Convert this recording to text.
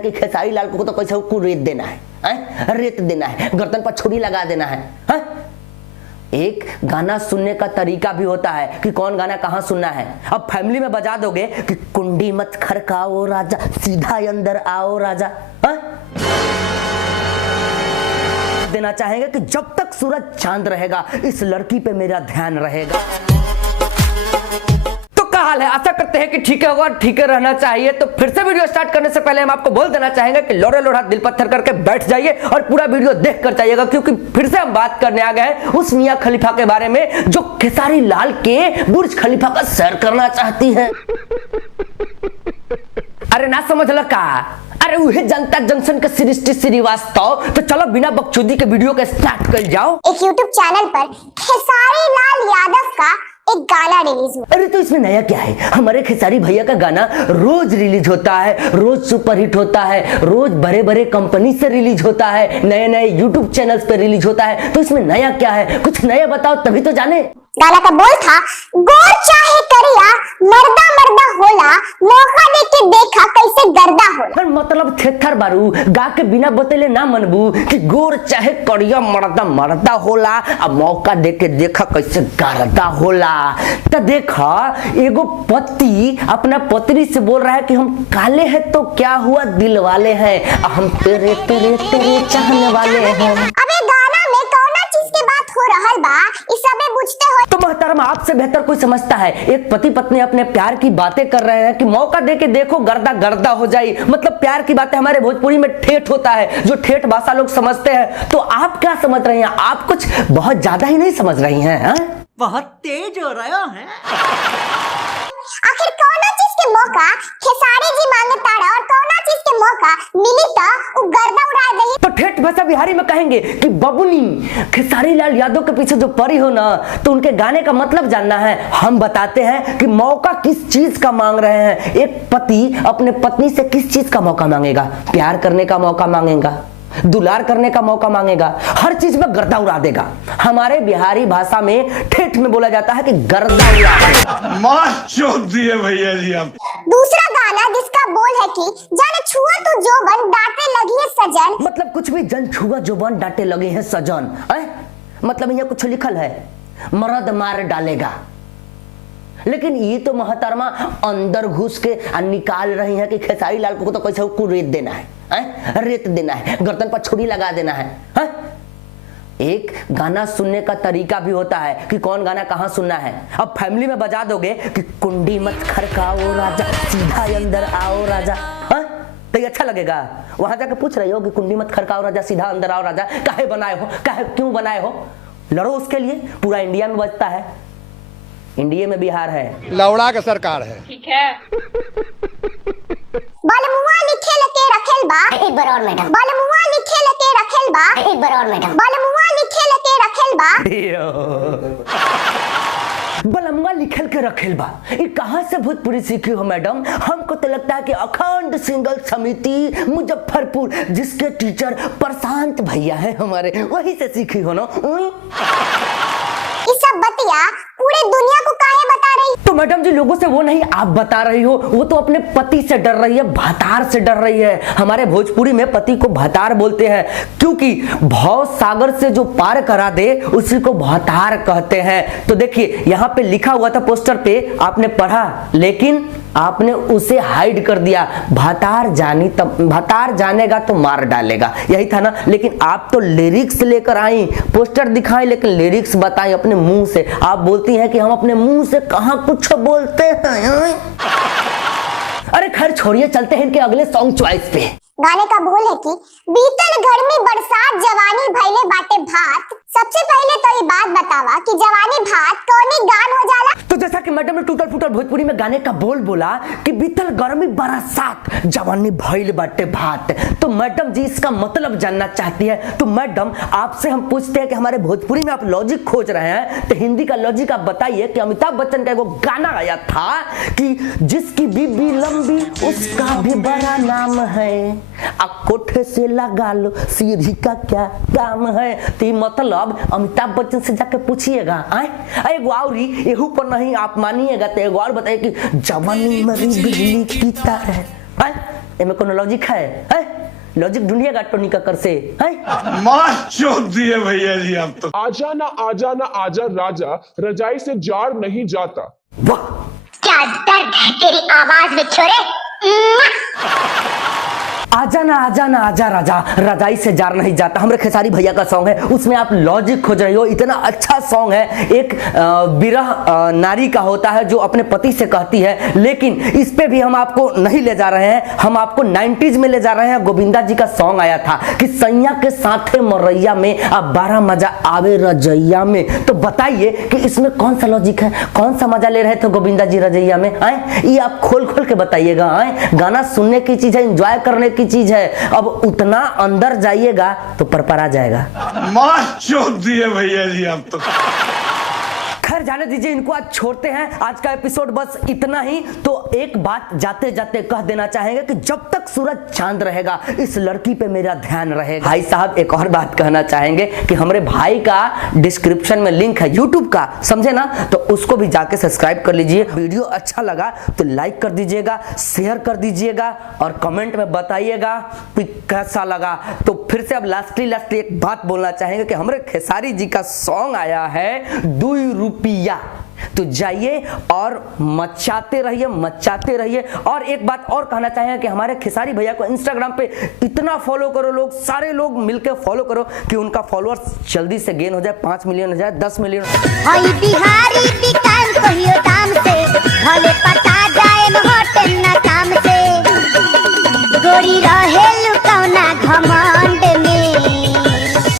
हैं कि खेसारी लाल को तो कैसे को रेत देना है, रेत देना है, गर्दन पर छुरी लगा देना है। एक गाना सुनने का तरीका भी होता है कि कौन गाना कहां सुनना है। अब फैमिली में बजा दोगे कि कुंडी मत खड़काओ राजा, सीधा अंदर आओ राजा, देना चाहेंगे कि जब तक सूरज चांद रहेगा इस लड़की पे मेरा ध्यान रहेगा। तो क्या हाल है, आशा करते हैं कि ठीक होगा, ठीक रहना चाहिए। तो फिर से वीडियो स्टार्ट करने से पहले हम आपको बोल देना चाहेंगे कि लोड़े लोड़ा दिल पत्थर करके बैठ जाइए और पूरा वीडियो देख कर जाइएगा, क्योंकि फिर से हम बात करने आ गए हैं उस मियां खलीफा के बारे में जो खेसारी लाल के बुर्ज खलीफा का सैर करना चाहती है। अरे ना समझ लगा, अरे वही जनता जंक्शन के सृष्टि श्रीवास्तव। तो चलो बिना बकचोदी के वीडियो के स्टार्ट कर जाओ। एक यूट्यूब चैनल पर खेसारी लाल यादव का एक गाना रिलीज हुआ। अरे तो इसमें नया क्या है, हमारे खेसारी भैया का गाना रोज रिलीज होता है, रोज सुपरहिट होता है, रोज बड़े बड़े कंपनी से रिलीज होता है, नए नए यूट्यूब चैनल्स पे रिलीज होता है। तो इसमें नया क्या है, कुछ नया बताओ तभी तो जाने। गाना का बोल था, गोर चाहे करिया मर्दा मर्दा होला, मौका दे के देखा कैसे गर्दा होला। मतलब थेथर बारू गा के बिना बतेले ना मनबू कि गोर चाहे करिया मर्दा मर्दा होला, अब मौका दे के देखा कैसे गर्दा होला। तो देखा एगो पति अपना पत्नी से बोल रहा है कि हम काले हैं तो क्या हुआ दिल वाले हैं, हम तेरे तेरे तेरे चाहने वाले हैं। अबे गाना में कौना चीज के बात हो रहल बा, इस सबे बुझते हो। तो मोहतरमा आपसे बेहतर कोई समझता है, एक पति पत्नी अपने प्यार की बातें कर रहे हैं कि मौका दे के देखो गर्दा गर्दा हो जाए। मतलब प्यार की बातें हमारे भोजपुरी में ठेठ होता है, जो ठेठ भाषा लोग समझते हैं। तो आप क्या समझ रही हैं, आप कुछ बहुत ज्यादा ही नहीं समझ रही हैं। बहुत तेज हो रहा है। आखिर कौना चीज के मौका खेसारी जी मांगता रहा और कौना चीज के मौका मिली तो वो गर्दा उड़ा दही। तो ठेठ भाषा बिहारी में कहेंगे कि बबुनी खेसारी लाल यादव के पीछे जो पड़ी हो ना, तो उनके गाने का मतलब जानना है। हम बताते हैं कि मौका किस चीज का मांग रहे हैं। एक पति अपने पत्नी से किस चीज का मौका मांगेगा, प्यार करने का मौका मांगेगा, दुलार करने का मौका मांगेगा, हर चीज में गर्दा उड़ा देगा। हमारे बिहारी भाषा में ठेठ में बोला जाता है कि गर्दा उड़ा देगा। मार चोट दिए भैया जी हम। दूसरा गाना जिसका बोल है कि जन छुआ तो जोबन डांटे लगी है सजन। मतलब कुछ भी जन छुआ जुबान डांटे लगे हैं सजन। मतलब यहाँ कुछ लिखल है मर्द मार डालेगा, लेकिन ये तो मोहतरमा अंदर घुस के निकाल रही है कि खेसारी लाल को तो कैसे को रेत देना है, रेत देना है, गर्दन पर छुरी लगा देना है। एक गाना सुनने का तरीका भी होता है कि कौन गाना कहां सुनना है। अब फैमिली में बजा दोगे कि कुंडी मत खड़काओ राजा, सीधा अंदर आओ राजा, तो ये अच्छा लगेगा। वहां जाके पूछ रही हो कि कुंडी मत खड़काओ राजा, सीधा अंदर आओ राजा काहे बनाए हो, काहे क्यों बनाए हो, लड़ो उसके लिए। पूरा इंडिया में बजता है, इंडिया में बिहार है, लौड़ा का सरकार है, ठीक है। बलमुआ लिखे लके रखेल बा, एक बार और मैडम। बलमुआ लिखे लके रखेल बा, एक बार और मैडम। बलमुआ लिखे लके रखेल बा। बलमुआ लिखल के रखेल बा, ये कहां से भोजपुरी सीखी हो मैडम? हमको तो लगता है कि अखंड सिंगल समिति मुजफ्फरपुर, जिसके टीचर प्रशांत भैया है हमारे, वहीं से सीखी हो ना। ये सब बतिया पूरे दुनिया को काहे बता रही? तो मैडम जी लोगों से वो नहीं आप बता रही हो, वो तो अपने पति से डर रही है, भातार से डर रही है। हमारे भोजपुरी में पति को भातार बोलते हैं, क्योंकि भव सागर से जो पार करा दे उसी को भातार कहते हैं। तो देखिए यहाँ पे लिखा हुआ था पोस्टर पे, आपने पढ़ा लेकिन आपने उसे हाइड कर दिया। भातार जानी तब भातार जानेगा तो मार डालेगा, यही था ना। लेकिन आप तो लिरिक्स लेकर आई, पोस्टर दिखाई लेकिन लिरिक्स बताई अपने मुंह से। आप बोलती हैं कि हम अपने मुंह से कहां कुछ बोलते हैं। अरे खैर छोड़िए, चलते हैं इनके अगले सॉन्ग चॉइस पे। गाने का बोल है कि बीतल गर्मी बरसात जवानी भइले बाटे भात। सबसे पहले तो ये बात बतावा कि जवानी भात कौनी गान हो जाला। तो जैसा कि मैडम ने टूटल फूटल भोजपुरी में गाने का बोल बोला कि बीतल गर्मी बरसात जवानी भइल बाटे भात, तो मैडम जी इसका मतलब जानना चाहती है। तो मैडम आपसे हम पूछते हैं कि हमारे भोजपुरी में आप लॉजिक खोज रहे हैं, तो हिंदी का लॉजिक आप बताइए कि अमिताभ बच्चन का एक गाना आया था कि जिसकी बीबी लंबी उसका भी बड़ा नाम है, कोठे से लगा लो सीढ़ी का क्या काम है। तो मतलब अमिताभ बच्चन से जाके पूछिएगा। एगो और एहू पर नहीं आप मानिएगा तो एगो और बताइए कि जवानी मरी बिजली की तरह। इनमें कोनो लॉजिक है? लॉजिक ढूंढिएगा टोनी कक्कर से, है? मार चोद दिए भैया जी हम तो। आजा ना आजा राजा, रजाई से जार नहीं जाता। वाह, क्या दर्द है तेरी आवाज में छोरे। आजा ना आजा राजा, रजाई से जार नहीं जाता, हमारे खेसारी भैया का सॉन्ग है, उसमें आप लॉजिक खोज रहे हो। इतना अच्छा सॉन्ग है, एक विरह नारी का होता है जो अपने पति से कहती है, लेकिन इस पे भी हम आपको नहीं ले जा रहे हैं, हम आपको 90s में ले जा रहे हैं। गोविंदा जी का सॉन्ग आया था कि सैया के साथे मरैया में अब 12 मजा आवे रजैया में। तो बताइए कि इसमें कौन सा लॉजिक है, कौन सा मजा ले रहे थे गोविंदा जी रजैया में? ये आप खोल खोल के बताइएगा। गाना सुनने की चीज है, एंजॉय करने की चीज है, अब उतना अंदर जाइएगा तो परपरा जाएगा। मार चोद दिए भैया जी हम तो। खैर जाने दीजिए, इनको आज छोड़ते हैं। आज का एपिसोड बस इतना ही। तो एक बात जाते जाते कह देना चाहेंगे कि जब तक सूरज चांद रहेगा इस लड़की पे मेरा ध्यान रहेगा। भाई साहब एक और बात कहना चाहेंगे कि हमारे भाई का डिस्क्रिप्शन में लिंक है यूट्यूब का, समझे ना, तो उसको भी जाके सब्सक्राइब कर लीजिए। वीडियो अच्छा लगा तो लाइक कर दीजिएगा, शेयर कर दीजिएगा और कमेंट में बताइएगा कि कैसा लगा। तो फिर से अब लास्टली एक बात बोलना चाहेंगे कि हमारे खेसारी जी का सॉन्ग आया है 2 रुपया, तो जाइए और मचाते रहिए। और एक बात और कहना चाहेंगे कि हमारे खेसारी भैया को इंस्टाग्राम पे इतना फॉलो करो, लोग सारे लोग मिलकर फॉलो करो कि उनका फॉलोअर्स जल्दी से गेन हो जाए, 5 मिलियन हो जाए, 10 मिलियन। बिहारी बिकान कहियो दाम से भले पता जाए न